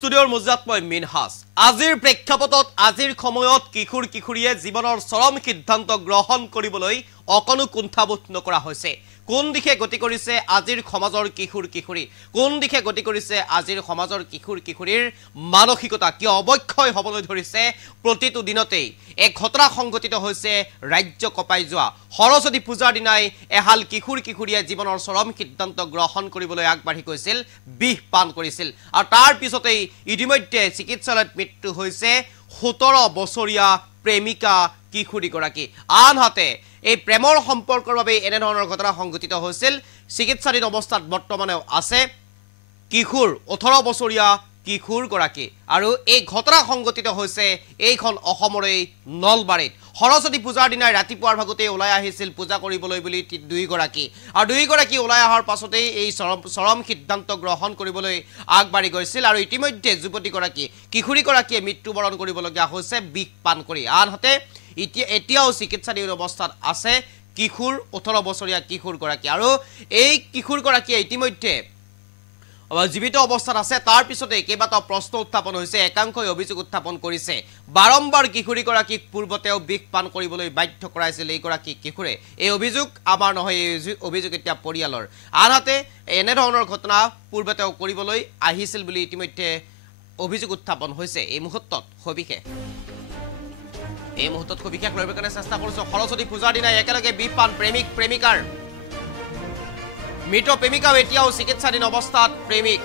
ষ্টুডিঅ'ৰ মজাত মই মিনহাজ আজিৰ প্ৰেক্ষাপটত আজিৰ সময়ত কিশোৰ কিশোৰীয়ে জীৱনৰ চৰম সিদ্ধান্ত গ্ৰহণ কৰিবলৈ অকণো কুণ্ঠাবোধ নকৰা হৈছে কোন দিশে গতি কৰিছে আজিৰ সমাজৰ কিশোৰ কিশোৰী কোন দিশে গতি কৰিছে আজিৰ সমাজৰ কিশোৰ কিশোৰীৰ মানসিকতা কি অবক্ষয় হ'বলৈ ধৰিছে প্ৰতিটো দিনতেই এক ঘটনা সংঘটিত হৈছে ৰাজ্য কপাই যোৱা সৰস্বতী পূজাৰ দিনাই এহাল কিশোৰ কিশোৰীয়ে জীৱনৰ চৰম সিদ্ধান্ত গ্ৰহণ কৰিবলৈ আগবাঢ়ি গৈছিল বিহ পান কৰিছিল আৰু তাৰ পিছতেই ইতিমধ্যে চিকিৎসালয়ত মৃত্যু হৈছে 17 বছৰীয়া প্ৰেমিকা কিশোৰী গৰাকী আনহাতে এই প্ৰেমৰ সম্পৰ্কৰ বাবে এনে ধৰণৰ ঘটনা সংঘটিত হৈছিল চিকিৎসাধীন অৱস্থাত বৰ্তমানেও আছে কিশোৰ 18 বছৰীয়া কিশোৰ গৰাকী আৰু এই ঘটনা সংঘটিত হৈছে এইখন অসমৰে নলবাৰীত সৰস্বতী পূজাৰ দিনা ৰাতিপুৱাৰ ভাগতে ওলাই আহিছিল পূজা কৰিবলৈ বুলি দুই গৰাকী ওলাই অহাৰ পাছতে এই চৰম সিদ্ধান্ত গ্ৰহণ কৰিবলৈ আগবাঢ়ি গৈছিল আৰু ইতিমধ্যে যুৱতী গৰাকী কিশোৰী গৰাকীয়ে মৃত্যুবৰণ কৰিবলগীয়া হৈছে বিষ পান কৰি আনহাতে এতিয়াও চিকিৎসাধীন অৱস্থাত আছে কিশোৰ 18 বছৰীয়া কিশোৰ গৰাকী আৰু এই কিশোৰ গৰাকীয়ে ইতিমধ্যে জীৱিত অৱস্থাত আছে তাৰ পিছতে কেইবাটাও প্ৰশ্ন উত্থাপন হৈছে একাংশই অভিযোগ উত্থাপন কৰিছে বাৰম্বাৰ কিশোৰী গৰাকীক পূৰ্বতেও বিষ পান কৰিবলৈ বাধ্য কৰাইছিল এই গৰাকী কিশোৰে এই অভিযোগ আমাৰ নহয় এই অভিযোগ এতিয়া পৰিয়ালৰ আনহাতে এনে ধৰণৰ ঘটনা পূৰ্বতেও কৰিবলৈ আহিছিল বুলি ইতিমধ্যে অভিযোগ উত্থাপন হৈছে এই মুহূৰ্তত সবিশেষ লবৰ কাৰণে চেষ্টা কৰিছো সৰস্বতী পূজাৰ দিনা একেলগে বিষ পান প্ৰেমিক প্ৰেমিকাৰ মৃত প্ৰেমিকা এতিয়াও চিকিৎসাধীন অৱস্থাত প্ৰেমিক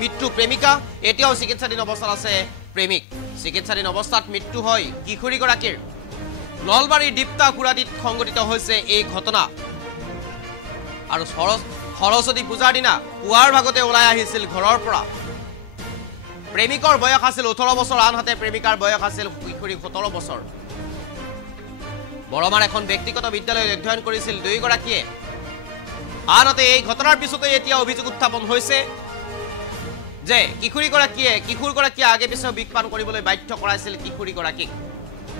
মৃত্যু প্ৰেমিকা এতিয়াও চিকিৎসাধীন অৱস্থাত আছে প্ৰেমিক চিকিৎসাধীন অৱস্থাত মৃত্যু হয় কিশোৰী গৰাকীৰ নলবাৰীৰ দীপ্তা কুৰাদিত সংঘটিত হৈছে এই ঘটনা আৰু সৰস্বতী পূজাৰ দিনা পুৱাৰ ভাগতে ওলাই আহিছিল ঘৰৰ পৰা প্ৰেমিকৰ বয়স আছিল 18 বছৰ আনহাতে প্ৰেমিকাৰ বয়স আছিল কিশোৰী 17 বছৰ বৰমাৰ এখন ব্যক্তিগত বিদ্যালয়ত অধ্যয়ন কৰিছিল দুই গৰাকীয়ে আনহাতে এই ঘটনাৰ পিছতে এতিয়া অভিযোগ উত্থাপন হৈছে যে কিশোৰ গৰাকীয়ে আগে পিছে বিষ পান কৰিবলৈ বাধ্য কৰাইছিল কিশোৰী গৰাকীক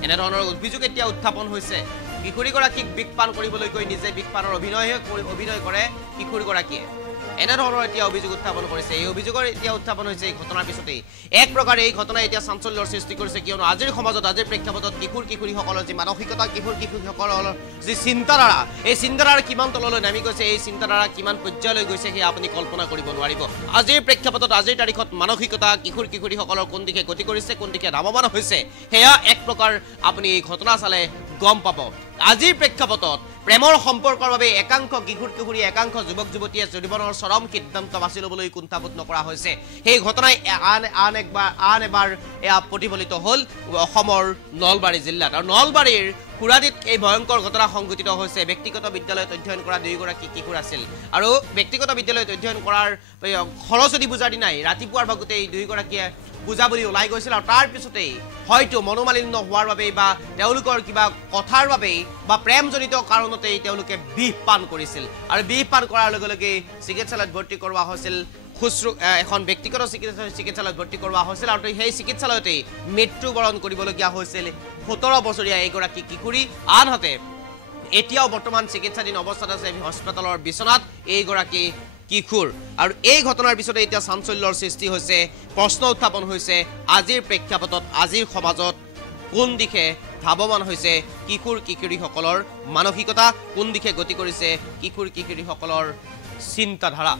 এনে ধৰণৰ অভিযোগ এতিয়া উত্থাপন হৈছে কিশোৰী গৰাকীক বিষ পান কৰিবলৈ গৈ নিজে বিষ পানৰ অভিনয় কৰে কিশোৰী গৰাকীয়ে এনে ধৰণৰ এতিয়া অভিযোগ উত্থাপন কৰিছে এই অভিযোগৰ এতিয়া উত্থাপন হৈছে এই ঘটনাৰ পিছতে এক প্ৰকাৰে এই ঘটনাই এতিয়া চাঞ্চল্যৰ সৃষ্টি কৰিছে কিয়নো আজিৰ সমাজত আজিৰ প্ৰেক্ষাপটত কিশোৰ কিশোৰীসকলৰ যি মানসিকতা কিশোৰ কিশোৰীসকলৰ যি চিন্তাধাৰা এই চিন্তাধাৰা কিমান তললৈ নামি গৈছে এই চিন্তাধাৰা কিমান পৰ্যায়লৈ গৈছে সেই আপুনি কল্পনা কৰিব নোৱাৰিব আজিৰ প্ৰেক্ষাপটত আজিৰ তাৰিখত মানসিকতা কিশোৰ কিশোৰীসকলৰ কোন দিশে গতি কৰিছে কোন দিশে ধাৱমান হৈছে সেয়া এক প্ৰকাৰ আপুনি এই ঘটনা চালে গম পাব আজিৰ প্ৰেক্ষাপটত প্ৰেমৰ সম্পৰ্কৰ বাবে একাংশ কিশোৰ কিশোৰী একাংশ যুৱক যুৱতীয়ে জীৱনৰ চৰম সিদ্ধান্ত বাছি ল'বলৈ কুণ্ঠাবোধ নকৰা হৈছে সেই ঘটনাই আন এবাৰ এয়া প্ৰতিফলিত হ'ল অসমৰ নলবাৰী জিলাত আৰু নলবাৰীৰ কুৰাদিত এই ভয়ংকৰ ঘটনা সংঘটিত হৈছে ব্যক্তিগত বিদ্যালয়ত অধ্যয়ন কৰা দুই গৰাকী কিশোৰ আছিল আৰু ব্যক্তিগত বিদ্যালয়ত অধ্যয়ন কৰাৰ সৰস্বতী পূজাৰ দিনাই ৰাতিপুৱাৰ ভাগতে এই দুই গৰাকীয়ে পূজা বুলি ওলাই গৈছিল আৰু তাৰ পিছতেই হয়তো মনোমালিন্য হোৱাৰ বাবে বা তেওঁলোকৰ কিবা কথাৰ বাবে বা প্ৰেমজনিত কাৰণতেই তেওঁলোকে বিষ পান কৰিছিল আৰু বিষ পান কৰাৰ লগে লগে চিকিৎসালয়ত ভৰ্তি কৰোৱা হৈছিল এখন ব্যক্তিগত চিকিৎসালয়ত ভৰ্তি কৰোৱা হৈছিল আৰু সেই চিকিৎসালয়তেই মৃত্যুবৰণ কৰিবলগীয়া হৈছিল 17 বছৰীয়া এগৰাকী কিশোৰী আনহাতে এতিয়াও বৰ্তমান চিকিৎসাধীন অৱস্থাত আছে হস্পিটেলৰ বিচনাত এইগৰাকী কিশোৰ আৰু এই ঘটনাৰ পিছতে এতিয়া চাঞ্চল্যৰ সৃষ্টি হৈছে প্ৰশ্ন উত্থাপন হৈছে আজিৰ প্ৰেক্ষাপটত আজিৰ সমাজত কোন দিশে ধাৱমান হৈছে কিশোৰ কিশোৰীসকলৰ মানসিকতা কোন দিশে গতি কৰিছে কিশোৰ কিশোৰীসকলৰ চিন্তাধাৰা